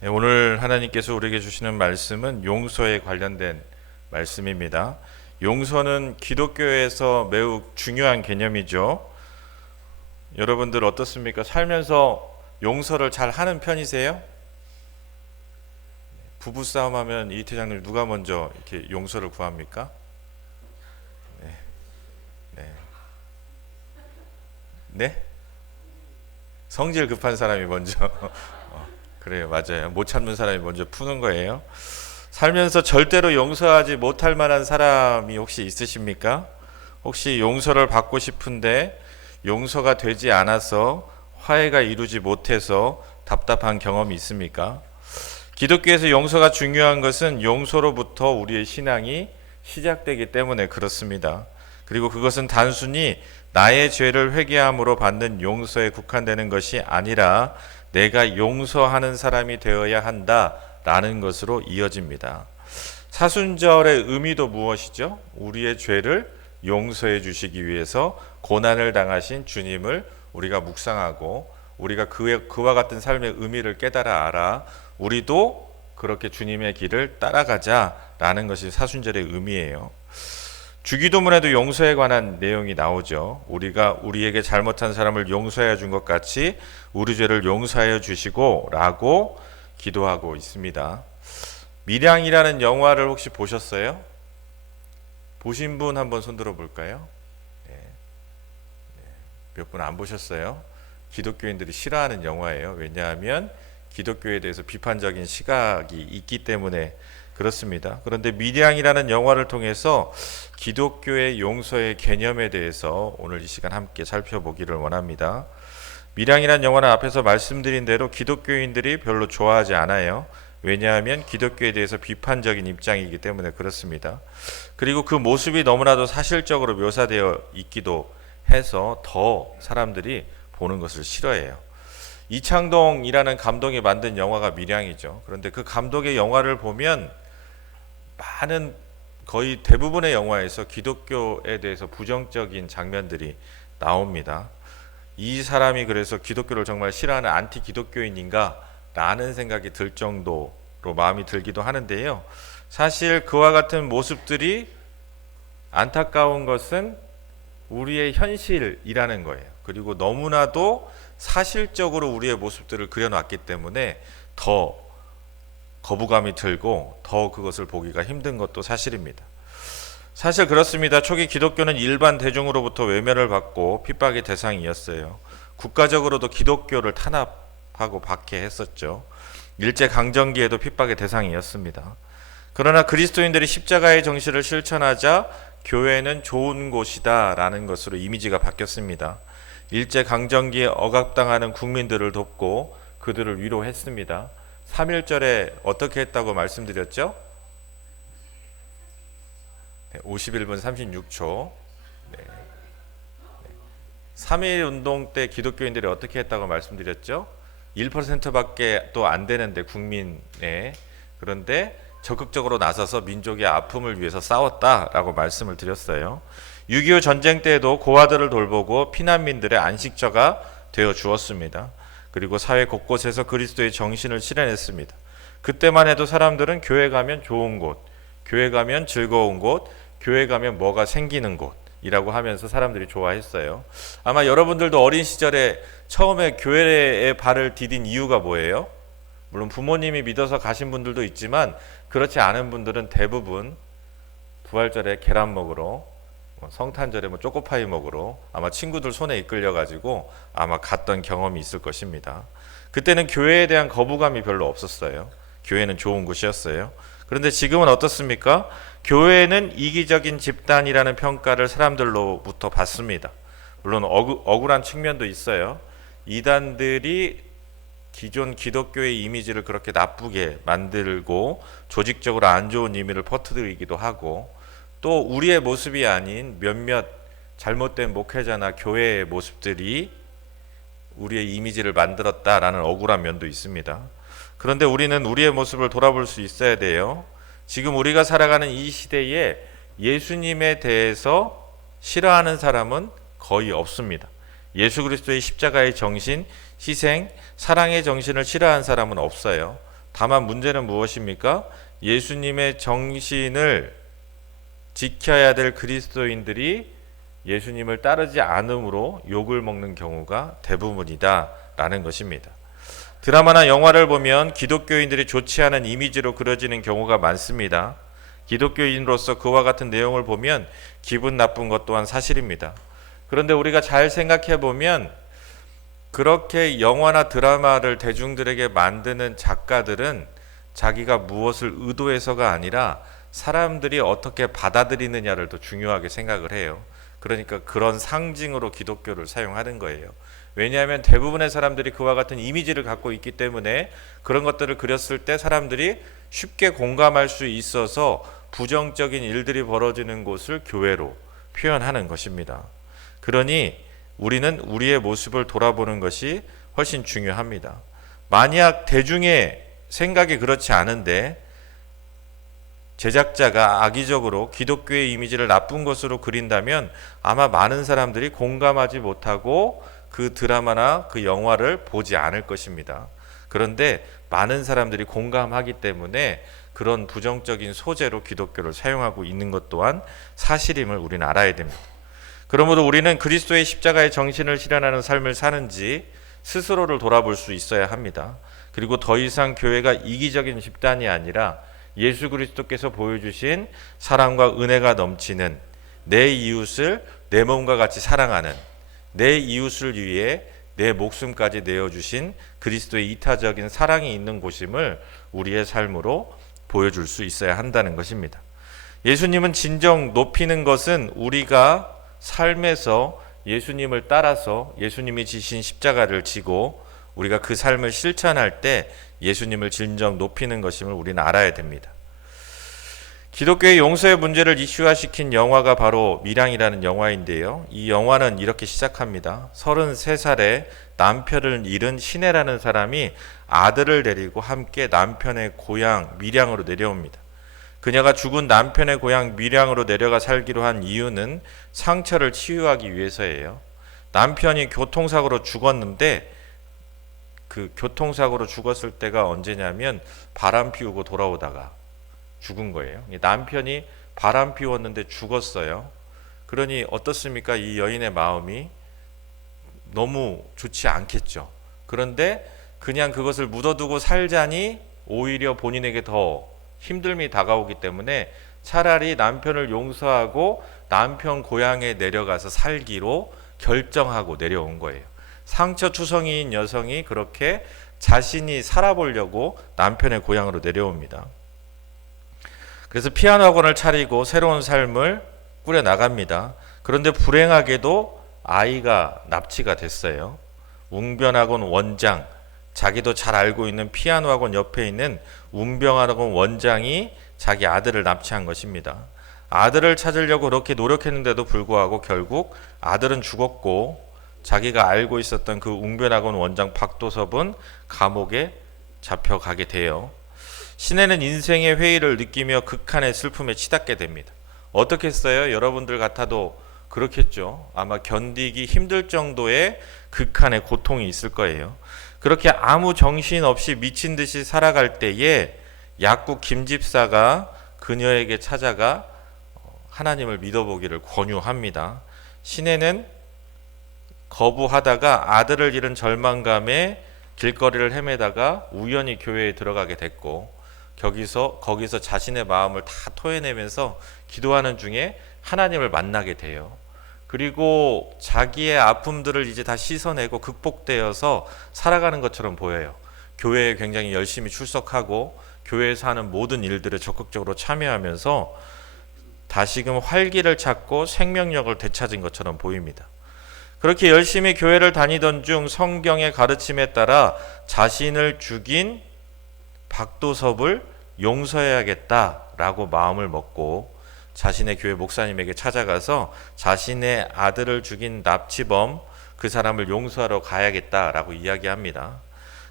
네, 오늘 하나님께서 우리에게 주시는 말씀은 용서에 관련된 말씀입니다. 용서는 기독교에서 매우 중요한 개념이죠. 여러분들 어떻습니까? 살면서 용서를 잘 하는 편이세요? 부부싸움 하면 이 대장님 누가 먼저 이렇게 용서를 구합니까? 네. 네. 네? 성질 급한 사람이 먼저. 그래요, 맞아요. 못 참는 사람이 먼저 푸는 거예요. 살면서 절대로 용서하지 못할 만한 사람이 혹시 있으십니까? 혹시 용서를 받고 싶은데 용서가 되지 않아서 화해가 이루지 못해서 답답한 경험이 있습니까? 기독교에서 용서가 중요한 것은 용서로부터 우리의 신앙이 시작되기 때문에 그렇습니다. 그리고 그것은 단순히 나의 죄를 회개함으로 받는 용서에 국한되는 것이 아니라 내가 용서하는 사람이 되어야 한다라는 것으로 이어집니다. 사순절의 의미도 무엇이죠? 우리의 죄를 용서해 주시기 위해서 고난을 당하신 주님을 우리가 묵상하고 우리가 그와 같은 삶의 의미를 깨달아 알아 우리도 그렇게 주님의 길을 따라가자라는 것이 사순절의 의미예요. 주기도문에도 용서에 관한 내용이 나오죠. 우리가 우리에게 잘못한 사람을 용서해 준 것 같이 우리 죄를 용서하여 주시고 라고 기도하고 있습니다. 밀양이라는 영화를 혹시 보셨어요? 보신 분 한번 손들어 볼까요? 네. 몇 분 안 보셨어요? 기독교인들이 싫어하는 영화예요. 왜냐하면 기독교에 대해서 비판적인 시각이 있기 때문에 그렇습니다. 그런데 밀양이라는 영화를 통해서 기독교의 용서의 개념에 대해서 오늘 이 시간 함께 살펴보기를 원합니다. 밀양이라는 영화는 앞에서 말씀드린 대로 기독교인들이 별로 좋아하지 않아요. 왜냐하면 기독교에 대해서 비판적인 입장이기 때문에 그렇습니다. 그리고 그 모습이 너무나도 사실적으로 묘사되어 있기도 해서 더 사람들이 보는 것을 싫어해요. 이창동이라는 감독이 만든 영화가 밀양이죠. 그런데 그 감독의 영화를 보면 많은 거의 대부분의 영화에서 기독교에 대해서 부정적인 장면들이 나옵니다. 이 사람이 그래서 기독교를 정말 싫어하는 안티 기독교인인가 라는 생각이 들 정도로 마음이 들기도 하는데요. 사실 그와 같은 모습들이 안타까운 것은 우리의 현실이라는 거예요. 그리고 너무나도 사실적으로 우리의 모습들을 그려놨기 때문에 더 거부감이 들고 더 그것을 보기가 힘든 것도 사실입니다. 사실 그렇습니다. 초기 기독교는 일반 대중으로부터 외면을 받고 핍박의 대상이었어요. 국가적으로도 기독교를 탄압하고 박해했었죠. 일제강점기에도 핍박의 대상이었습니다. 그러나 그리스도인들이 십자가의 정신을 실천하자 교회는 좋은 곳이다 라는 것으로 이미지가 바뀌었습니다. 일제강점기에 억압당하는 국민들을 돕고 그들을 위로했습니다. 3.1절에 어떻게 했다고 말씀드렸죠? 51분 36초. 네. 3.1 운동 때 기독교인들이 어떻게 했다고 말씀드렸죠? 1%밖에 또 안 되는데 국민에 그런데 적극적으로 나서서 민족의 아픔을 위해서 싸웠다라고 말씀을 드렸어요. 6.25 전쟁 때에도 고아들을 돌보고 피난민들의 안식처가 되어 주었습니다. 그리고 사회 곳곳에서 그리스도의 정신을 실현했습니다. 그때만 해도 사람들은 교회 가면 좋은 곳, 교회 가면 즐거운 곳, 교회 가면 뭐가 생기는 곳이라고 하면서 사람들이 좋아했어요. 아마 여러분들도 어린 시절에 처음에 교회에 발을 디딘 이유가 뭐예요? 물론 부모님이 믿어서 가신 분들도 있지만 그렇지 않은 분들은 대부분 부활절에 계란 먹으러 성탄절에 초코파이 먹으러 아마 친구들 손에 이끌려 가지고 아마 갔던 경험이 있을 것입니다. 그때는 교회에 대한 거부감이 별로 없었어요. 교회는 좋은 곳이었어요. 그런데 지금은 어떻습니까? 교회는 이기적인 집단이라는 평가를 사람들로부터 받습니다. 물론 억울한 측면도 있어요. 이단들이 기존 기독교의 이미지를 그렇게 나쁘게 만들고 조직적으로 안 좋은 의미를 퍼뜨리기도 하고 또 우리의 모습이 아닌 몇몇 잘못된 목회자나 교회의 모습들이 우리의 이미지를 만들었다라는 억울한 면도 있습니다. 그런데 우리는 우리의 모습을 돌아볼 수 있어야 돼요. 지금 우리가 살아가는 이 시대에 예수님에 대해서 싫어하는 사람은 거의 없습니다. 예수 그리스도의 십자가의 정신, 희생, 사랑의 정신을 싫어하는 사람은 없어요. 다만 문제는 무엇입니까? 예수님의 정신을 지켜야 될 그리스도인들이 예수님을 따르지 않음으로 욕을 먹는 경우가 대부분이다라는 것입니다. 드라마나 영화를 보면 기독교인들이 좋지 않은 이미지로 그려지는 경우가 많습니다. 기독교인으로서 그와 같은 내용을 보면 기분 나쁜 것 또한 사실입니다. 그런데 우리가 잘 생각해 보면 그렇게 영화나 드라마를 대중들에게 만드는 작가들은 자기가 무엇을 의도해서가 아니라 사람들이 어떻게 받아들이느냐를 더 중요하게 생각을 해요. 그러니까 그런 상징으로 기독교를 사용하는 거예요. 왜냐하면 대부분의 사람들이 그와 같은 이미지를 갖고 있기 때문에 그런 것들을 그렸을 때 사람들이 쉽게 공감할 수 있어서 부정적인 일들이 벌어지는 곳을 교회로 표현하는 것입니다. 그러니 우리는 우리의 모습을 돌아보는 것이 훨씬 중요합니다. 만약 대중의 생각이 그렇지 않은데 제작자가 악의적으로 기독교의 이미지를 나쁜 것으로 그린다면 아마 많은 사람들이 공감하지 못하고 그 드라마나 그 영화를 보지 않을 것입니다. 그런데 많은 사람들이 공감하기 때문에 그런 부정적인 소재로 기독교를 사용하고 있는 것 또한 사실임을 우리는 알아야 됩니다. 그러므로 우리는 그리스도의 십자가의 정신을 실현하는 삶을 사는지 스스로를 돌아볼 수 있어야 합니다. 그리고 더 이상 교회가 이기적인 집단이 아니라 예수 그리스도께서 보여주신 사랑과 은혜가 넘치는 내 이웃을 내 몸과 같이 사랑하는 내 이웃을 위해 내 목숨까지 내어주신 그리스도의 이타적인 사랑이 있는 곳임을 우리의 삶으로 보여줄 수 있어야 한다는 것입니다. 예수님은 진정 높이는 것은 우리가 삶에서 예수님을 따라서 예수님이 지신 십자가를 지고 우리가 그 삶을 실천할 때 예수님을 진정 높이는 것임을 우리는 알아야 됩니다. 기독교의 용서의 문제를 이슈화시킨 영화가 바로 밀양이라는 영화인데요. 이 영화는 이렇게 시작합니다. 33살에 남편을 잃은 신혜라는 사람이 아들을 데리고 함께 남편의 고향 밀양으로 내려옵니다. 그녀가 죽은 남편의 고향 밀양으로 내려가 살기로 한 이유는 상처를 치유하기 위해서예요. 남편이 교통사고로 죽었는데 그 교통사고로 죽었을 때가 언제냐면 바람 피우고 돌아오다가 죽은 거예요. 남편이 바람 피웠는데 죽었어요. 그러니 어떻습니까? 이 여인의 마음이 너무 좋지 않겠죠. 그런데 그냥 그것을 묻어두고 살자니 오히려 본인에게 더 힘듦이 다가오기 때문에 차라리 남편을 용서하고 남편 고향에 내려가서 살기로 결정하고 내려온 거예요. 상처투성이인 여성이 그렇게 자신이 살아보려고 남편의 고향으로 내려옵니다. 그래서 피아노 학원을 차리고 새로운 삶을 꾸려나갑니다. 그런데 불행하게도 아이가 납치가 됐어요. 웅변학원 원장, 자기도 잘 알고 있는 피아노 학원 옆에 있는 웅변학원 원장이 자기 아들을 납치한 것입니다. 아들을 찾으려고 그렇게 노력했는데도 불구하고 결국 아들은 죽었고 자기가 알고 있었던 그 웅변학원 원장 박도섭은 감옥에 잡혀가게 돼요. 신혜는 인생의 회의를 느끼며 극한의 슬픔에 치닫게 됩니다. 어떻게 했어요? 여러분들 같아도 그렇겠죠. 아마 견디기 힘들 정도의 극한의 고통이 있을 거예요. 그렇게 아무 정신 없이 미친 듯이 살아갈 때에 약국 김 집사가 그녀에게 찾아가 하나님을 믿어보기를 권유합니다. 신혜는 거부하다가 아들을 잃은 절망감에 길거리를 헤매다가 우연히 교회에 들어가게 됐고 거기서 자신의 마음을 다 토해내면서 기도하는 중에 하나님을 만나게 돼요. 그리고 자기의 아픔들을 이제 다 씻어내고 극복되어서 살아가는 것처럼 보여요. 교회에 굉장히 열심히 출석하고 교회에서 하는 모든 일들에 적극적으로 참여하면서 다시금 활기를 찾고 생명력을 되찾은 것처럼 보입니다. 그렇게 열심히 교회를 다니던 중 성경의 가르침에 따라 자신을 죽인 박도섭을 용서해야겠다라고 마음을 먹고 자신의 교회 목사님에게 찾아가서 자신의 아들을 죽인 납치범 그 사람을 용서하러 가야겠다라고 이야기합니다.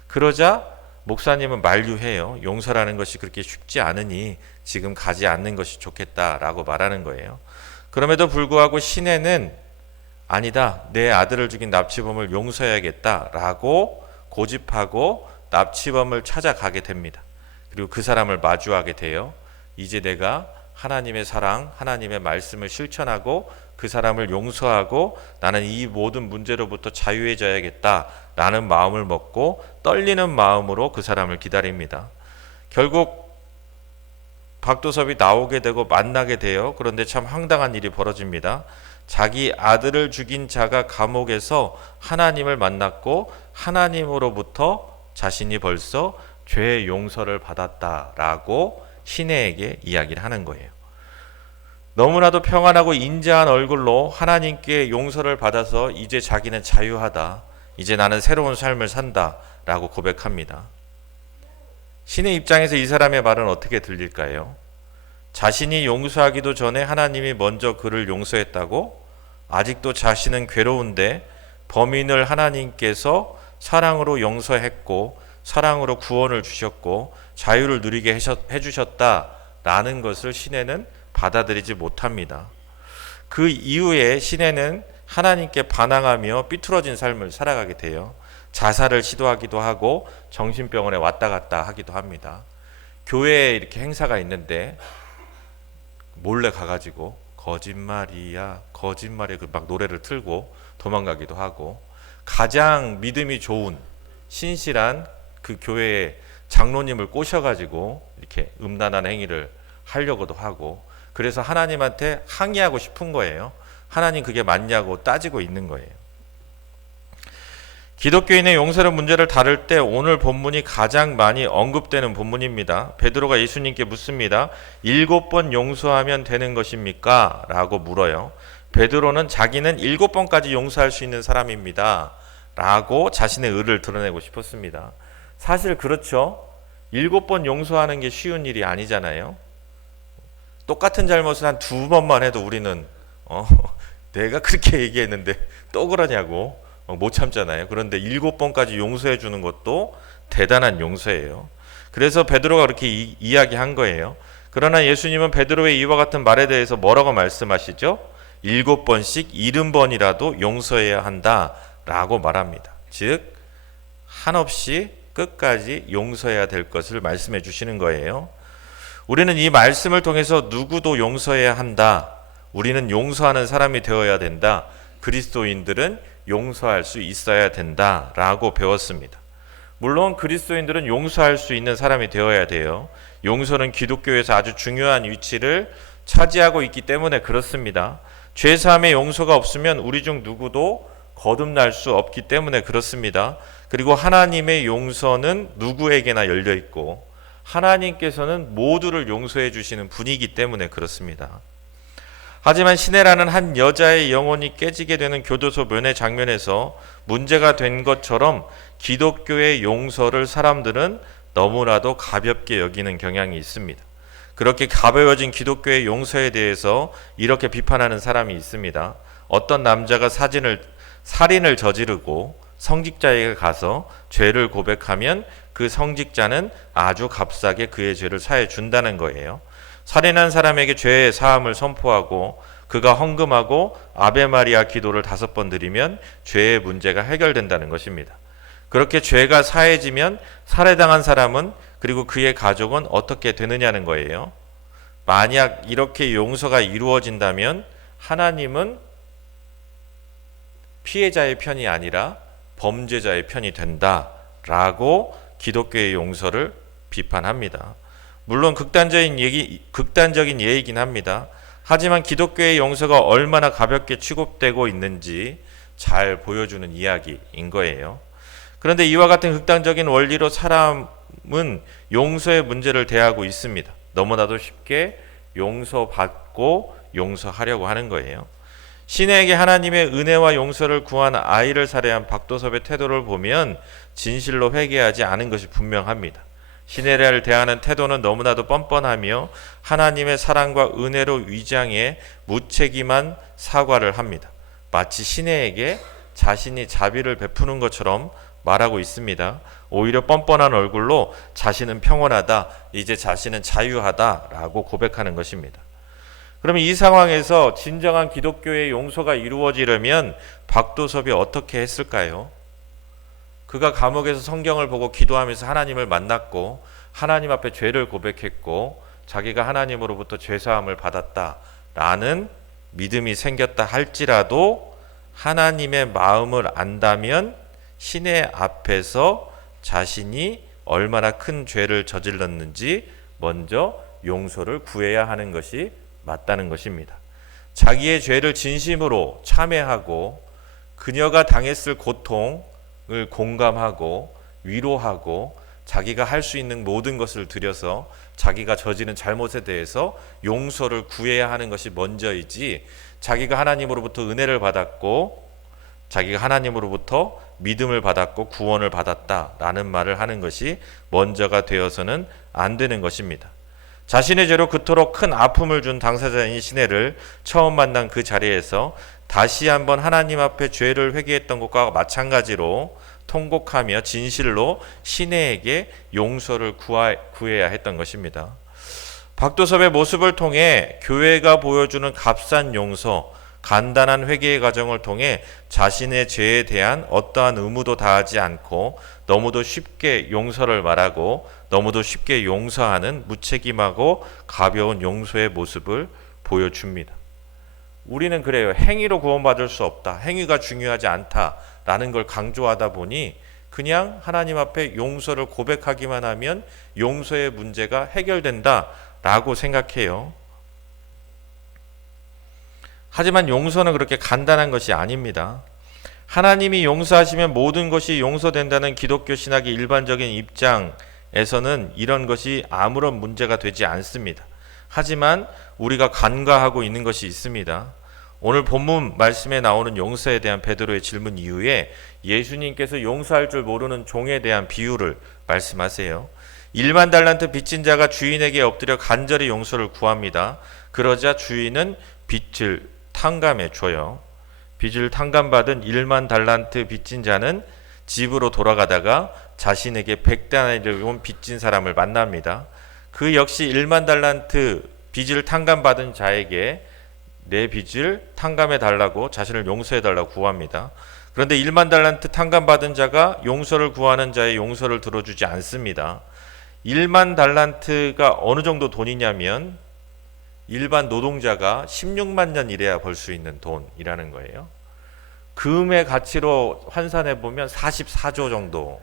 그러자 목사님은 만류해요. 용서라는 것이 그렇게 쉽지 않으니 지금 가지 않는 것이 좋겠다라고 말하는 거예요. 그럼에도 불구하고 신혜는 아니다, 내 아들을 죽인 납치범을 용서해야겠다라고 고집하고 납치범을 찾아가게 됩니다. 그리고 그 사람을 마주하게 돼요. 이제 내가 하나님의 사랑, 하나님의 말씀을 실천하고 그 사람을 용서하고 나는 이 모든 문제로부터 자유해져야겠다라는 마음을 먹고 떨리는 마음으로 그 사람을 기다립니다. 결국 박도섭이 나오게 되고 만나게 돼요. 그런데 참 황당한 일이 벌어집니다. 자기 아들을 죽인 자가 감옥에서 하나님을 만났고 하나님으로부터 자신이 벌써 죄의 용서를 받았다라고 시내에게 이야기를 하는 거예요. 너무나도 평안하고 인자한 얼굴로 하나님께 용서를 받아서 이제 자기는 자유하다. 이제 나는 새로운 삶을 산다 라고 고백합니다. 신의 입장에서 이 사람의 말은 어떻게 들릴까요? 자신이 용서하기도 전에 하나님이 먼저 그를 용서했다고? 아직도 자신은 괴로운데 범인을 하나님께서 사랑으로 용서했고 사랑으로 구원을 주셨고 자유를 누리게 해주셨다라는 것을 시내는 받아들이지 못합니다. 그 이후에 시내는 하나님께 반항하며 삐뚤어진 삶을 살아가게 돼요. 자살을 시도하기도 하고 정신병원에 왔다 갔다 하기도 합니다. 교회에 이렇게 행사가 있는데 몰래 가가지고 거짓말이야 거짓말에 막 노래를 틀고 도망가기도 하고 가장 믿음이 좋은 신실한 그 교회의 장로님을 꼬셔가지고 이렇게 음란한 행위를 하려고도 하고 그래서 하나님한테 항의하고 싶은 거예요. 하나님 그게 맞냐고 따지고 있는 거예요. 기독교인의 용서의 문제를 다룰 때 오늘 본문이 가장 많이 언급되는 본문입니다. 베드로가 예수님께 묻습니다. 7번 용서하면 되는 것입니까? 라고 물어요. 베드로는 자기는 7번까지 용서할 수 있는 사람입니다. 라고 자신의 의를 드러내고 싶었습니다. 사실 그렇죠. 7번 용서하는 게 쉬운 일이 아니잖아요. 똑같은 잘못을 한 2번만 해도 우리는 내가 그렇게 얘기했는데 또 그러냐고 못 참잖아요. 그런데 7번까지 용서해 주는 것도 대단한 용서예요. 그래서 베드로가 그렇게 이야기한 거예요. 그러나 예수님은 베드로의 이와 같은 말에 대해서 뭐라고 말씀하시죠? 7번씩 70번이라도 용서해야 한다라고 말합니다. 즉 한없이 끝까지 용서해야 될 것을 말씀해 주시는 거예요. 우리는 이 말씀을 통해서 누구도 용서해야 한다. 우리는 용서하는 사람이 되어야 된다. 그리스도인들은 용서할 수 있어야 된다라고 배웠습니다. 물론 그리스도인들은 용서할 수 있는 사람이 되어야 돼요. 용서는 기독교에서 아주 중요한 위치를 차지하고 있기 때문에 그렇습니다. 죄사함의 용서가 없으면 우리 중 누구도 거듭날 수 없기 때문에 그렇습니다. 그리고 하나님의 용서는 누구에게나 열려 있고 하나님께서는 모두를 용서해 주시는 분이기 때문에 그렇습니다. 하지만 시내라는 한 여자의 영혼이 깨지게 되는 교도소 면회 장면에서 문제가 된 것처럼 기독교의 용서를 사람들은 너무나도 가볍게 여기는 경향이 있습니다. 그렇게 가벼워진 기독교의 용서에 대해서 이렇게 비판하는 사람이 있습니다. 어떤 남자가 살인을 저지르고 성직자에게 가서 죄를 고백하면 그 성직자는 아주 값싸게 그의 죄를 사해 준다는 거예요. 살인한 사람에게 죄의 사함을 선포하고 그가 헌금하고 아베마리아 기도를 5번 드리면 죄의 문제가 해결된다는 것입니다. 그렇게 죄가 사해지면 살해당한 사람은 그리고 그의 가족은 어떻게 되느냐는 거예요. 만약 이렇게 용서가 이루어진다면 하나님은 피해자의 편이 아니라 범죄자의 편이 된다라고 기독교의 용서를 비판합니다. 물론 극단적인 예이긴 합니다. 하지만 기독교의 용서가 얼마나 가볍게 취급되고 있는지 잘 보여주는 이야기인 거예요. 그런데 이와 같은 극단적인 원리로 사람은 용서의 문제를 대하고 있습니다. 너무나도 쉽게 용서받고 용서하려고 하는 거예요. 시내에게 하나님의 은혜와 용서를 구한 아이를 살해한 박도섭의 태도를 보면 진실로 회개하지 않은 것이 분명합니다. 시내를 대하는 태도는 너무나도 뻔뻔하며 하나님의 사랑과 은혜로 위장해 무책임한 사과를 합니다. 마치 시내에게 자신이 자비를 베푸는 것처럼 말하고 있습니다. 오히려 뻔뻔한 얼굴로 자신은 평온하다, 이제 자신은 자유하다라고 고백하는 것입니다. 그러면 이 상황에서 진정한 기독교의 용서가 이루어지려면 박도섭이 어떻게 했을까요? 그가 감옥에서 성경을 보고 기도하면서 하나님을 만났고 하나님 앞에 죄를 고백했고 자기가 하나님으로부터 죄사함을 받았다라는 믿음이 생겼다 할지라도 하나님의 마음을 안다면 신의 앞에서 자신이 얼마나 큰 죄를 저질렀는지 먼저 용서를 구해야 하는 것이 맞다는 것입니다. 자기의 죄를 진심으로 참회하고 그녀가 당했을 고통을 공감하고 위로하고 자기가 할 수 있는 모든 것을 들여서 자기가 저지른 잘못에 대해서 용서를 구해야 하는 것이 먼저이지, 자기가 하나님으로부터 은혜를 받았고 자기가 하나님으로부터 믿음을 받았고 구원을 받았다라는 말을 하는 것이 먼저가 되어서는 안 되는 것입니다. 자신의 죄로 그토록 큰 아픔을 준 당사자인 시내를 처음 만난 그 자리에서 다시 한번 하나님 앞에 죄를 회개했던 것과 마찬가지로 통곡하며 진실로 시내에게 용서를 구해야 했던 것입니다. 박도섭의 모습을 통해 교회가 보여주는 값싼 용서, 간단한 회개의 과정을 통해 자신의 죄에 대한 어떠한 의무도 다하지 않고 너무도 쉽게 용서를 말하고 너무도 쉽게 용서하는 무책임하고 가벼운 용서의 모습을 보여줍니다. 우리는 그래요. 행위로 구원받을 수 없다. 행위가 중요하지 않다라는 걸 강조하다 보니 그냥 하나님 앞에 용서를 고백하기만 하면 용서의 문제가 해결된다라고 생각해요. 하지만 용서는 그렇게 간단한 것이 아닙니다. 하나님이 용서하시면 모든 것이 용서된다는 기독교 신학의 일반적인 입장에서는 이런 것이 아무런 문제가 되지 않습니다. 하지만 우리가 간과하고 있는 것이 있습니다. 오늘 본문 말씀에 나오는 용서에 대한 베드로의 질문 이후에 예수님께서 용서할 줄 모르는 종에 대한 비유를 말씀하세요. 1만 달란트 빚진 자가 주인에게 엎드려 간절히 용서를 구합니다. 그러자 주인은 빚을 탕감해 줘요. 빚을 탕감받은 1만 달란트 빚진 자는 집으로 돌아가다가 자신에게 100데나리온을 온 빚진 사람을 만납니다. 그 역시 1만 달란트 빚을 탕감받은 자에게 내 빚을 탕감해 달라고, 자신을 용서해 달라고 구합니다. 그런데 1만 달란트 탕감받은 자가 용서를 구하는 자의 용서를 들어주지 않습니다. 1만 달란트가 어느 정도 돈이냐면 일반 노동자가 16만 년 일해야 벌 수 있는 돈이라는 거예요. 금의 가치로 환산해 보면 44조 정도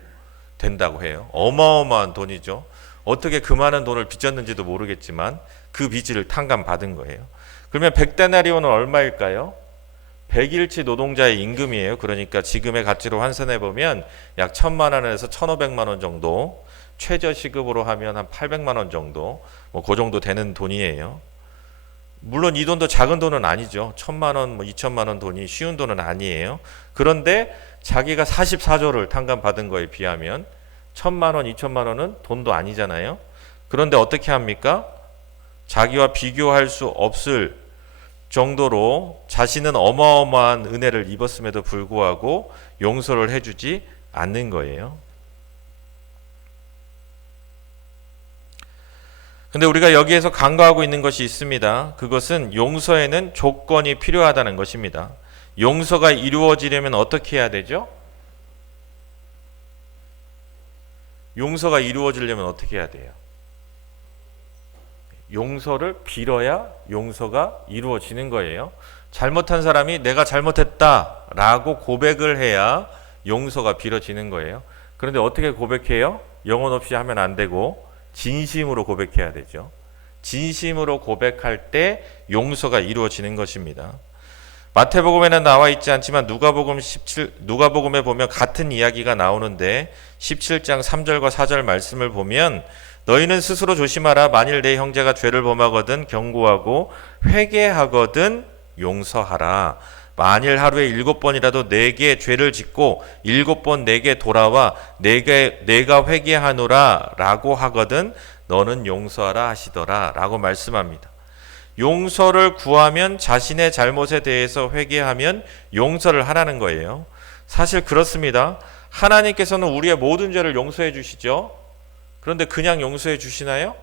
된다고 해요. 어마어마한 돈이죠. 어떻게 그 많은 돈을 빚졌는지도 모르겠지만 그 빚을 탕감받은 거예요. 그러면 100데나리온은 얼마일까요? 100일치 노동자의 임금이에요. 그러니까 지금의 가치로 환산해 보면 약 1000만 원에서 1500만 원 정도, 최저 시급으로 하면 한 800만 원 정도, 그 정도 되는 돈이에요. 물론 이 돈도 작은 돈은 아니죠. 1000만 원, 2000만 원 돈이 쉬운 돈은 아니에요. 그런데 자기가 44조를 탕감받은 거에 비하면 1000만 원, 2000만 원은 돈도 아니잖아요. 그런데 어떻게 합니까? 자기와 비교할 수 없을 정도로 자신은 어마어마한 은혜를 입었음에도 불구하고 용서를 해주지 않는 거예요. 근데 우리가 여기에서 간과하고 있는 것이 있습니다. 그것은 용서에는 조건이 필요하다는 것입니다. 용서가 이루어지려면 어떻게 해야 되죠? 용서가 이루어지려면 어떻게 해야 돼요? 용서를 빌어야 용서가 이루어지는 거예요. 잘못한 사람이 내가 잘못했다라고 고백을 해야 용서가 빌어지는 거예요. 그런데 어떻게 고백해요? 영혼 없이 하면 안 되고 진심으로 고백해야 되죠. 진심으로 고백할 때 용서가 이루어지는 것입니다. 마태복음에는 나와 있지 않지만 누가복음에 보면 같은 이야기가 나오는데 17장 3절과 4절 말씀을 보면 너희는 스스로 조심하라. 만일 내 형제가 죄를 범하거든 경고하고 회개하거든 용서하라. 만일 하루에 7번이라도 내게 죄를 짓고 7번 내게 돌아와 내가 회개하노라 라고 하거든 너는 용서하라 하시더라 라고 말씀합니다. 용서를 구하면 자신의 잘못에 대해서 회개하면 용서를 하라는 거예요. 사실 그렇습니다. 하나님께서는 우리의 모든 죄를 용서해 주시죠. 그런데 그냥 용서해 주시나요?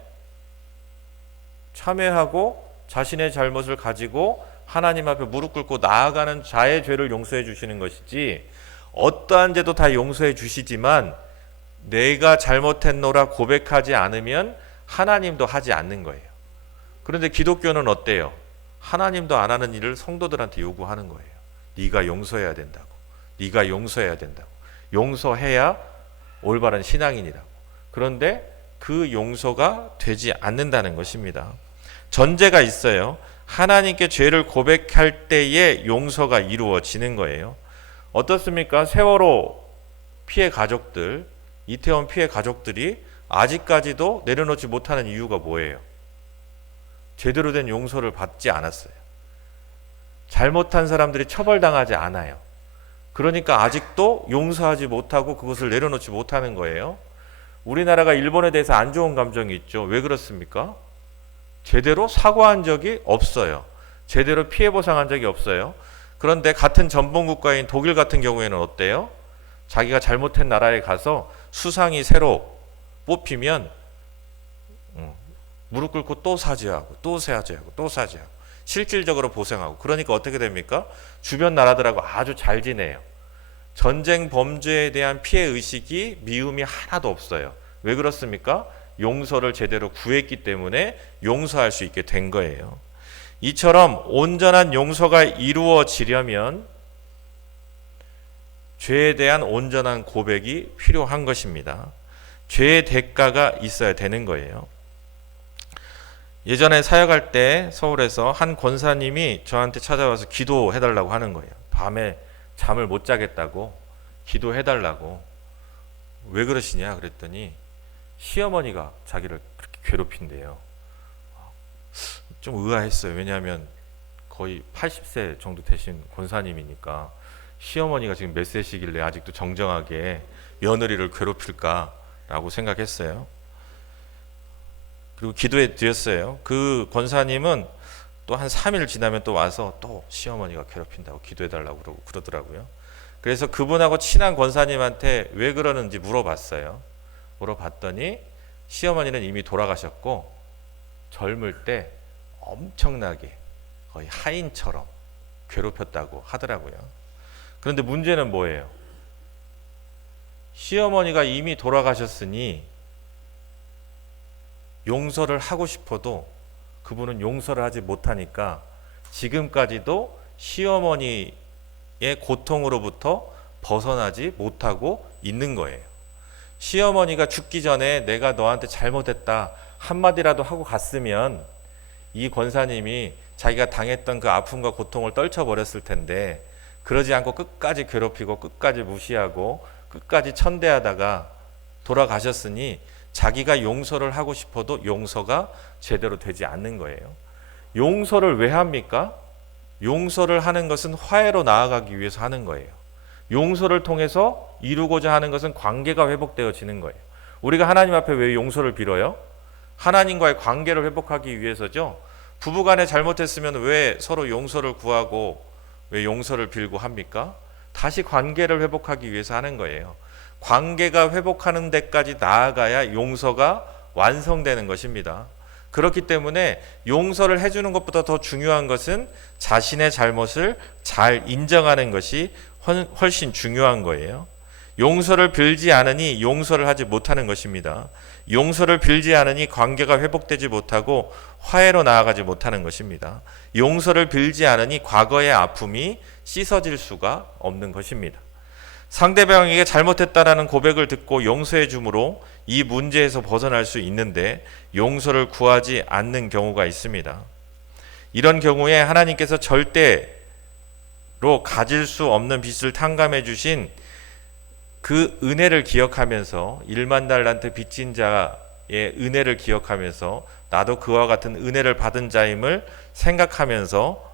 참회하고 자신의 잘못을 가지고 하나님 앞에 무릎 꿇고 나아가는 자의 죄를 용서해 주시는 것이지 어떠한 죄도 다 용서해 주시지만 내가 잘못했노라 고백하지 않으면 하나님도 하지 않는 거예요. 그런데 기독교는 어때요? 하나님도 안 하는 일을 성도들한테 요구하는 거예요. 네가 용서해야 된다고. 네가 용서해야 된다고. 용서해야 올바른 신앙인이라고. 그런데 그 용서가 되지 않는다는 것입니다. 전제가 있어요. 하나님께 죄를 고백할 때에 용서가 이루어지는 거예요. 어떻습니까? 세월호 피해 가족들, 이태원 피해 가족들이 아직까지도 내려놓지 못하는 이유가 뭐예요? 제대로 된 용서를 받지 않았어요. 잘못한 사람들이 처벌당하지 않아요. 그러니까 아직도 용서하지 못하고 그것을 내려놓지 못하는 거예요. 우리나라가 일본에 대해서 안 좋은 감정이 있죠. 왜 그렇습니까? 제대로 사과한 적이 없어요. 제대로 피해 보상한 적이 없어요. 그런데 같은 전범국가인 독일 같은 경우에는 어때요? 자기가 잘못한 나라에 가서 수상이 새로 뽑히면 무릎 꿇고 또 사죄하고 또 사죄하고 또 사죄하고 실질적으로 보상하고, 그러니까 어떻게 됩니까? 주변 나라들하고 아주 잘 지내요. 전쟁 범죄에 대한 피해 의식이 미움이 하나도 없어요. 왜 그렇습니까? 용서를 제대로 구했기 때문에 용서할 수 있게 된 거예요. 이처럼 온전한 용서가 이루어지려면 죄에 대한 온전한 고백이 필요한 것입니다. 죄의 대가가 있어야 되는 거예요. 예전에 사역할 때 서울에서 한 권사님이 저한테 찾아와서 기도해달라고 하는 거예요. 밤에 잠을 못 자겠다고 기도해달라고. 왜 그러시냐 그랬더니 시어머니가 자기를 그렇게 괴롭힌대요. 좀 의아했어요. 왜냐하면 거의 80세 정도 되신 권사님이니까 시어머니가 지금 몇 세시길래 아직도 정정하게 며느리를 괴롭힐까라고 생각했어요. 그리고 기도해 드렸어요. 그 권사님은 또 한 3일 지나면 또 와서 또 시어머니가 괴롭힌다고 기도해달라고 그러더라고요. 그래서 그분하고 친한 권사님한테 왜 그러는지 물어봤어요. 물어봤더니 시어머니는 이미 돌아가셨고 젊을 때 엄청나게 거의 하인처럼 괴롭혔다고 하더라고요. 그런데 문제는 뭐예요? 시어머니가 이미 돌아가셨으니 용서를 하고 싶어도 그분은 용서를 하지 못하니까 지금까지도 시어머니의 고통으로부터 벗어나지 못하고 있는 거예요. 시어머니가 죽기 전에 내가 너한테 잘못했다 한마디라도 하고 갔으면 이 권사님이 자기가 당했던 그 아픔과 고통을 떨쳐버렸을 텐데, 그러지 않고 끝까지 괴롭히고 끝까지 무시하고 끝까지 천대하다가 돌아가셨으니 자기가 용서를 하고 싶어도 용서가 제대로 되지 않는 거예요. 용서를 왜 합니까? 용서를 하는 것은 화해로 나아가기 위해서 하는 거예요. 용서를 통해서 이루고자 하는 것은 관계가 회복되어지는 거예요. 우리가 하나님 앞에 왜 용서를 빌어요? 하나님과의 관계를 회복하기 위해서죠. 부부간에 잘못했으면 왜 서로 용서를 구하고 왜 용서를 빌고 합니까? 다시 관계를 회복하기 위해서 하는 거예요. 관계가 회복하는 데까지 나아가야 용서가 완성되는 것입니다. 그렇기 때문에 용서를 해주는 것보다 더 중요한 것은 자신의 잘못을 잘 인정하는 것이 훨씬 중요한 거예요. 용서를 빌지 않으니 용서를 하지 못하는 것입니다. 용서를 빌지 않으니 관계가 회복되지 못하고 화해로 나아가지 못하는 것입니다. 용서를 빌지 않으니 과거의 아픔이 씻어질 수가 없는 것입니다. 상대방에게 잘못했다라는 고백을 듣고 용서해 줌으로 이 문제에서 벗어날 수 있는데 용서를 구하지 않는 경우가 있습니다. 이런 경우에 하나님께서 절대로 가질 수 없는 빚을 탕감해 주신 그 은혜를 기억하면서 1만 달란트 빚진 자의 은혜를 기억하면서 나도 그와 같은 은혜를 받은 자임을 생각하면서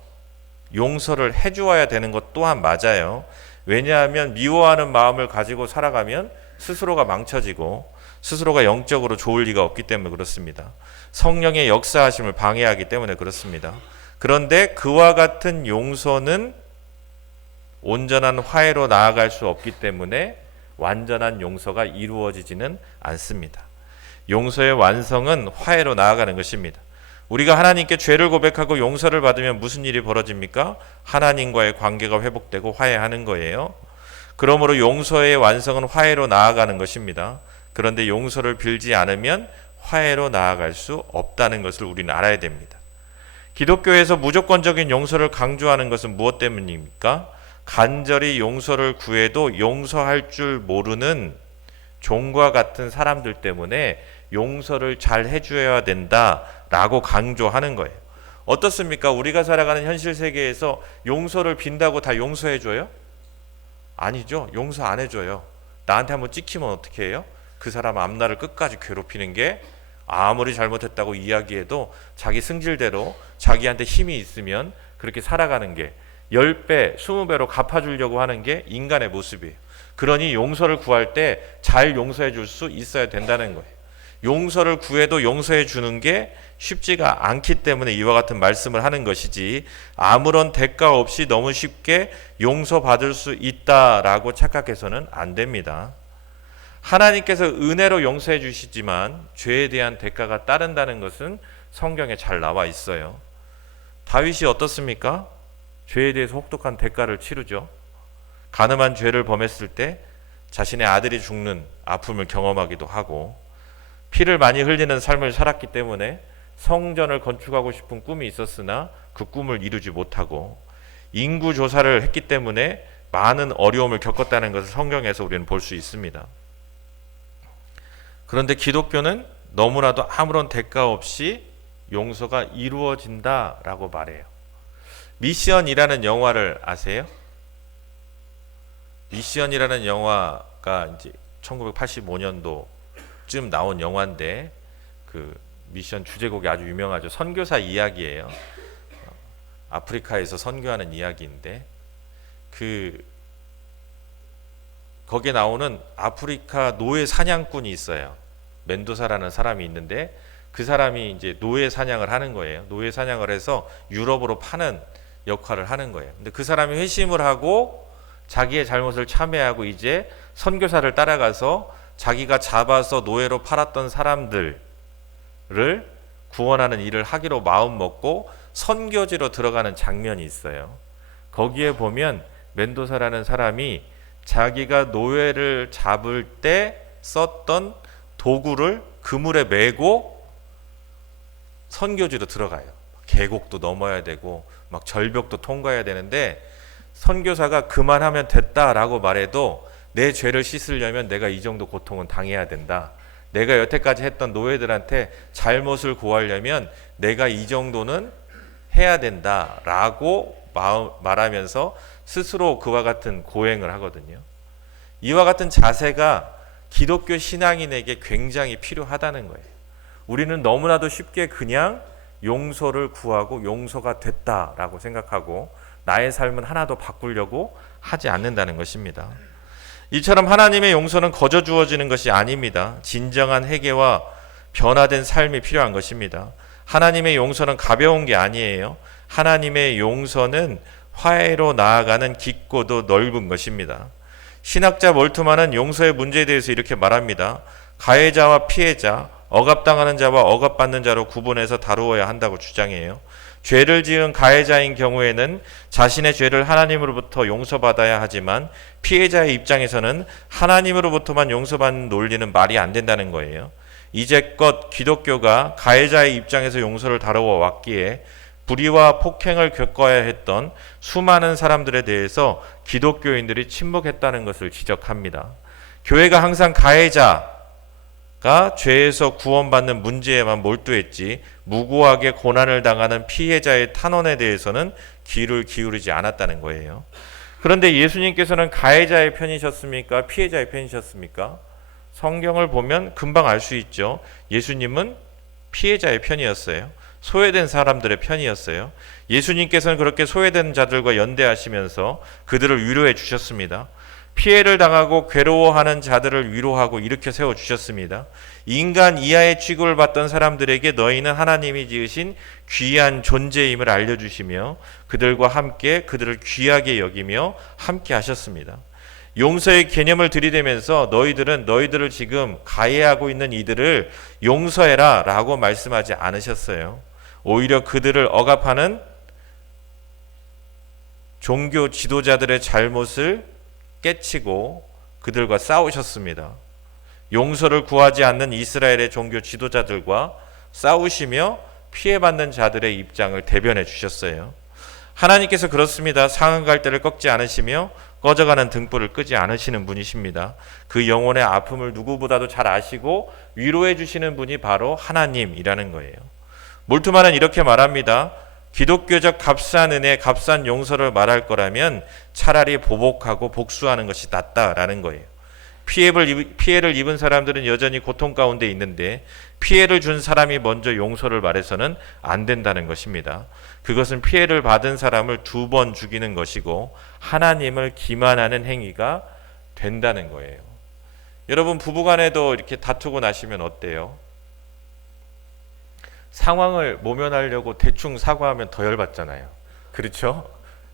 용서를 해주어야 되는 것 또한 맞아요. 왜냐하면 미워하는 마음을 가지고 살아가면 스스로가 망쳐지고 스스로가 영적으로 좋을 리가 없기 때문에 그렇습니다. 성령의 역사하심을 방해하기 때문에 그렇습니다. 그런데 그와 같은 용서는 온전한 화해로 나아갈 수 없기 때문에 완전한 용서가 이루어지지는 않습니다. 용서의 완성은 화해로 나아가는 것입니다. 우리가 하나님께 죄를 고백하고 용서를 받으면 무슨 일이 벌어집니까? 하나님과의 관계가 회복되고 화해하는 거예요. 그러므로 용서의 완성은 화해로 나아가는 것입니다. 그런데 용서를 빌지 않으면 화해로 나아갈 수 없다는 것을 우리는 알아야 됩니다. 기독교에서 무조건적인 용서를 강조하는 것은 무엇 때문입니까? 간절히 용서를 구해도 용서할 줄 모르는 종과 같은 사람들 때문에 용서를 잘 해줘야 된다라고 강조하는 거예요. 어떻습니까? 우리가 살아가는 현실 세계에서 용서를 빈다고 다 용서해줘요? 아니죠. 용서 안 해줘요. 나한테 한번 찍히면 어떻게 해요? 그 사람 앞날을 끝까지 괴롭히는 게, 아무리 잘못했다고 이야기해도 자기 승질대로 자기한테 힘이 있으면 그렇게 살아가는 게 10배, 20배로 갚아주려고 하는 게 인간의 모습이에요. 그러니 용서를 구할 때 잘 용서해 줄 수 있어야 된다는 거예요. 용서를 구해도 용서해 주는 게 쉽지가 않기 때문에 이와 같은 말씀을 하는 것이지, 아무런 대가 없이 너무 쉽게 용서받을 수 있다라고 착각해서는 안 됩니다. 하나님께서 은혜로 용서해 주시지만 죄에 대한 대가가 따른다는 것은 성경에 잘 나와 있어요. 다윗이 어떻습니까? 죄에 대해서 혹독한 대가를 치르죠. 간음한 죄를 범했을 때 자신의 아들이 죽는 아픔을 경험하기도 하고, 피를 많이 흘리는 삶을 살았기 때문에 성전을 건축하고 싶은 꿈이 있었으나 그 꿈을 이루지 못하고, 인구 조사를 했기 때문에 많은 어려움을 겪었다는 것을 성경에서 우리는 볼 수 있습니다. 그런데 기독교는 너무나도 아무런 대가 없이 용서가 이루어진다라고 말해요. 미션이라는 영화를 아세요? 미션이라는 영화가 이제 1985년도쯤 나온 영화인데, 그 미션 주제곡이 아주 유명하죠. 선교사 이야기예요. 아프리카에서 선교하는 이야기인데, 거기에 나오는 아프리카 노예 사냥꾼이 있어요. 멘도사라는 사람이 있는데, 그 사람이 이제 노예 사냥을 하는 거예요. 노예 사냥을 해서 유럽으로 파는 역할을 하는 거예요. 근데 그 사람이 회심을 하고 자기의 잘못을 참회하고 이제 선교사를 따라가서 자기가 잡아서 노예로 팔았던 사람들을 구원하는 일을 하기로 마음 먹고 선교지로 들어가는 장면이 있어요. 거기에 보면 멘도사라는 사람이 자기가 노예를 잡을 때 썼던 도구를 그물에 메고 선교지로 들어가요. 계곡도 넘어야 되고 막 절벽도 통과해야 되는데, 선교사가 그만하면 됐다라고 말해도 내 죄를 씻으려면 내가 이 정도 고통은 당해야 된다. 내가 여태까지 했던 노예들한테 잘못을 고하려면 내가 이 정도는 해야 된다라고 말하면서 스스로 그와 같은 고행을 하거든요. 이와 같은 자세가 기독교 신앙인에게 굉장히 필요하다는 거예요. 우리는 너무나도 쉽게 그냥 용서를 구하고 용서가 됐다라고 생각하고 나의 삶은 하나도 바꾸려고 하지 않는다는 것입니다. 이처럼 하나님의 용서는 거저 주어지는 것이 아닙니다. 진정한 회개와 변화된 삶이 필요한 것입니다. 하나님의 용서는 가벼운 게 아니에요. 하나님의 용서는 화해로 나아가는 깊고도 넓은 것입니다. 신학자 몰트만은 용서의 문제에 대해서 이렇게 말합니다. 가해자와 피해자, 억압당하는 자와 억압받는 자로 구분해서 다루어야 한다고 주장해요. 죄를 지은 가해자인 경우에는 자신의 죄를 하나님으로부터 용서받아야 하지만, 피해자의 입장에서는 하나님으로부터만 용서받는 논리는 말이 안 된다는 거예요. 이제껏 기독교가 가해자의 입장에서 용서를 다루어 왔기에 불의와 폭행을 겪어야 했던 수많은 사람들에 대해서 기독교인들이 침묵했다는 것을 지적합니다. 교회가 항상 가해자가 죄에서 구원받는 문제에만 몰두했지, 무고하게 고난을 당하는 피해자의 탄원에 대해서는 귀를 기울이지 않았다는 거예요. 그런데 예수님께서는 가해자의 편이셨습니까? 피해자의 편이셨습니까? 성경을 보면 금방 알 수 있죠. 예수님은 피해자의 편이었어요. 소외된 사람들의 편이었어요. 예수님께서는 그렇게 소외된 자들과 연대하시면서 그들을 위로해 주셨습니다. 피해를 당하고 괴로워하는 자들을 위로하고 일으켜 세워주셨습니다. 인간 이하의 취급을 받던 사람들에게 너희는 하나님이 지으신 귀한 존재임을 알려주시며 그들과 함께 그들을 귀하게 여기며 함께 하셨습니다. 용서의 개념을 들이대면서 너희들을 지금 가해하고 있는 이들을 용서해라 라고 말씀하지 않으셨어요. 오히려 그들을 억압하는 종교 지도자들의 잘못을 깨치고 그들과 싸우셨습니다. 용서를 구하지 않는 이스라엘의 종교 지도자들과 싸우시며 피해받는 자들의 입장을 대변해 주셨어요. 하나님께서 그렇습니다. 상한 갈대를 꺾지 않으시며 꺼져가는 등불을 끄지 않으시는 분이십니다. 그 영혼의 아픔을 누구보다도 잘 아시고 위로해 주시는 분이 바로 하나님이라는 거예요. 몰트만은 이렇게 말합니다. 기독교적 값싼 은혜, 값싼 용서를 말할 거라면 차라리 보복하고 복수하는 것이 낫다라는 거예요. 피해를 입은 사람들은 여전히 고통 가운데 있는데 피해를 준 사람이 먼저 용서를 말해서는 안 된다는 것입니다. 그것은 피해를 받은 사람을 2번 죽이는 것이고 하나님을 기만하는 행위가 된다는 거예요. 여러분, 부부간에도 이렇게 다투고 나시면 어때요? 상황을 모면하려고 대충 사과하면 더 열받잖아요. 그렇죠?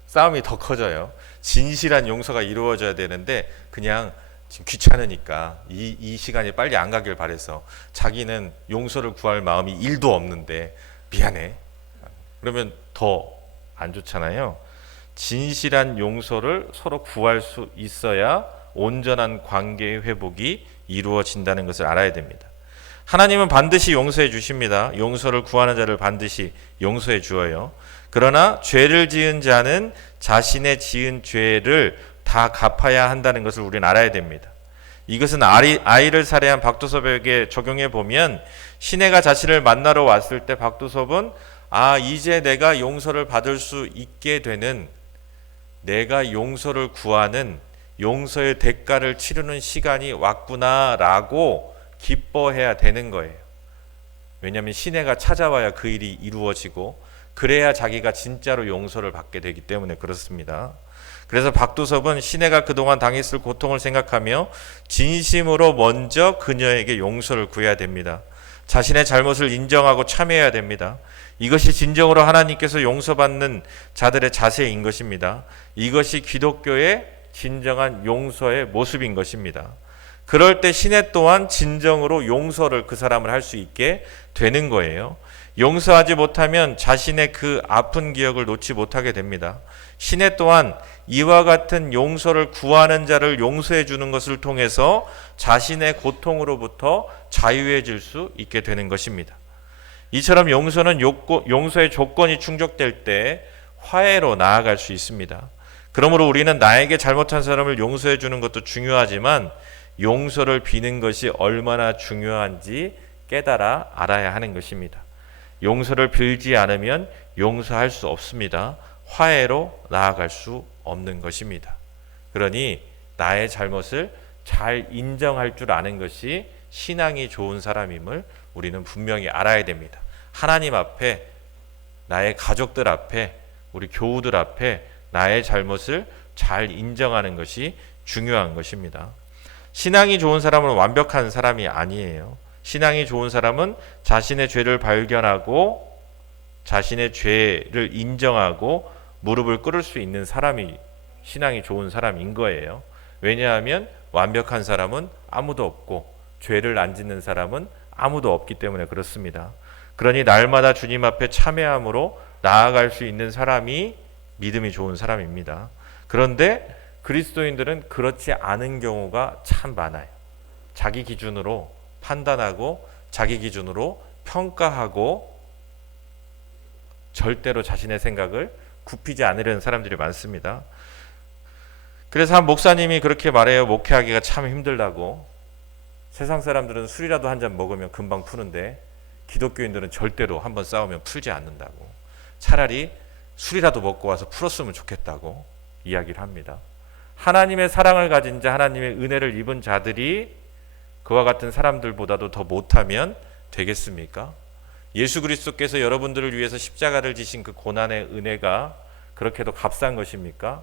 싸움이 더 커져요. 진실한 용서가 이루어져야 되는데 그냥 지금 귀찮으니까 이 시간이 빨리 안 가길 바래서 자기는 용서를 구할 마음이 1도 없는데 미안해. 그러면 더 안 좋잖아요. 진실한 용서를 서로 구할 수 있어야 온전한 관계의 회복이 이루어진다는 것을 알아야 됩니다. 하나님은 반드시 용서해 주십니다. 용서를 구하는 자를 반드시 용서해 주어요. 그러나 죄를 지은 자는 자신의 지은 죄를 다 갚아야 한다는 것을 우리는 알아야 됩니다. 이것은 아이를 살해한 박두섭에게 적용해 보면 시내가 자신을 만나러 왔을 때 박두섭은 이제 내가 용서를 받을 수 있게 되는, 내가 용서를 구하는 용서의 대가를 치르는 시간이 왔구나라고 기뻐해야 되는 거예요. 왜냐하면 시내가 찾아와야 그 일이 이루어지고 그래야 자기가 진짜로 용서를 받게 되기 때문에 그렇습니다. 그래서 박두섭은 시내가 그동안 당했을 고통을 생각하며 진심으로 먼저 그녀에게 용서를 구해야 됩니다. 자신의 잘못을 인정하고 참여해야 됩니다. 이것이 진정으로 하나님께서 용서받는 자들의 자세인 것입니다. 이것이 기독교의 진정한 용서의 모습인 것입니다. 그럴 때 시내 또한 진정으로 용서를 그 사람을 할 수 있게 되는 거예요. 용서하지 못하면 자신의 그 아픈 기억을 놓지 못하게 됩니다. 시내 또한 이와 같은 용서를 구하는 자를 용서해 주는 것을 통해서 자신의 고통으로부터 자유해질 수 있게 되는 것입니다. 이처럼 용서는 용서의 조건이 충족될 때 화해로 나아갈 수 있습니다. 그러므로 우리는 나에게 잘못한 사람을 용서해 주는 것도 중요하지만 용서를 비는 것이 얼마나 중요한지 깨달아 알아야 하는 것입니다. 용서를 빌지 않으면 용서할 수 없습니다. 화해로 나아갈 수 없는 것입니다. 그러니 나의 잘못을 잘 인정할 줄 아는 것이 신앙이 좋은 사람임을 우리는 분명히 알아야 됩니다. 하나님 앞에, 나의 가족들 앞에, 우리 교우들 앞에 나의 잘못을 잘 인정하는 것이 중요한 것입니다. 신앙이 좋은 사람은 완벽한 사람이 아니에요. 신앙이 좋은 사람은 자신의 죄를 발견하고 자신의 죄를 인정하고 무릎을 꿇을 수 있는 사람이 신앙이 좋은 사람인 거예요. 왜냐하면 완벽한 사람은 아무도 없고 죄를 안 짓는 사람은 아무도 없기 때문에 그렇습니다. 그러니 날마다 주님 앞에 참회함으로 나아갈 수 있는 사람이 믿음이 좋은 사람입니다. 그런데 그리스도인들은 그렇지 않은 경우가 참 많아요. 자기 기준으로 판단하고 자기 기준으로 평가하고 절대로 자신의 생각을 굽히지 않으려는 사람들이 많습니다. 그래서 한 목사님이 그렇게 말해요. 목회하기가 참 힘들다고. 세상 사람들은 술이라도 한 잔 먹으면 금방 푸는데 기독교인들은 절대로 한번 싸우면 풀지 않는다고. 차라리 술이라도 먹고 와서 풀었으면 좋겠다고 이야기를 합니다. 하나님의 사랑을 가진 자, 하나님의 은혜를 입은 자들이 그와 같은 사람들보다도 더 못하면 되겠습니까? 예수 그리스도께서 여러분들을 위해서 십자가를 지신 그 고난의 은혜가 그렇게도 값싼 것입니까?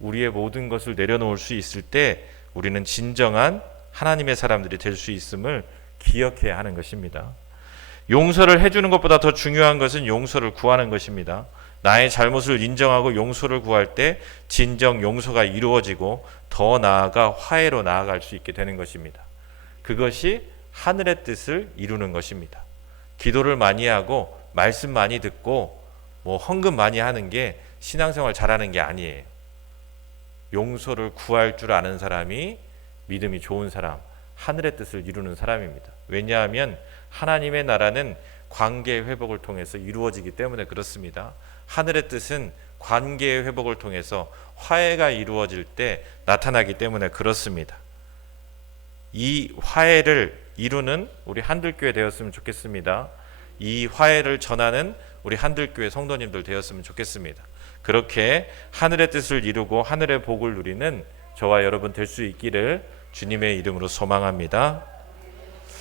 우리의 모든 것을 내려놓을 수 있을 때 우리는 진정한 하나님의 사람들이 될 수 있음을 기억해야 하는 것입니다. 용서를 해주는 것보다 더 중요한 것은 용서를 구하는 것입니다. 나의 잘못을 인정하고 용서를 구할 때 진정 용서가 이루어지고 더 나아가 화해로 나아갈 수 있게 되는 것입니다. 그것이 하늘의 뜻을 이루는 것입니다. 기도를 많이 하고 말씀 많이 듣고 헌금 많이 하는 게 신앙생활 잘하는 게 아니에요. 용서를 구할 줄 아는 사람이 믿음이 좋은 사람, 하늘의 뜻을 이루는 사람입니다. 왜냐하면 하나님의 나라는 관계의 회복을 통해서 이루어지기 때문에 그렇습니다. 하늘의 뜻은 관계의 회복을 통해서 화해가 이루어질 때 나타나기 때문에 그렇습니다. 이 화해를 이루는 우리 한들교회 되었으면 좋겠습니다. 이 화해를 전하는 우리 한들교회 성도님들 되었으면 좋겠습니다. 그렇게 하늘의 뜻을 이루고 하늘의 복을 누리는 저와 여러분 될 수 있기를 주님의 이름으로 소망합니다.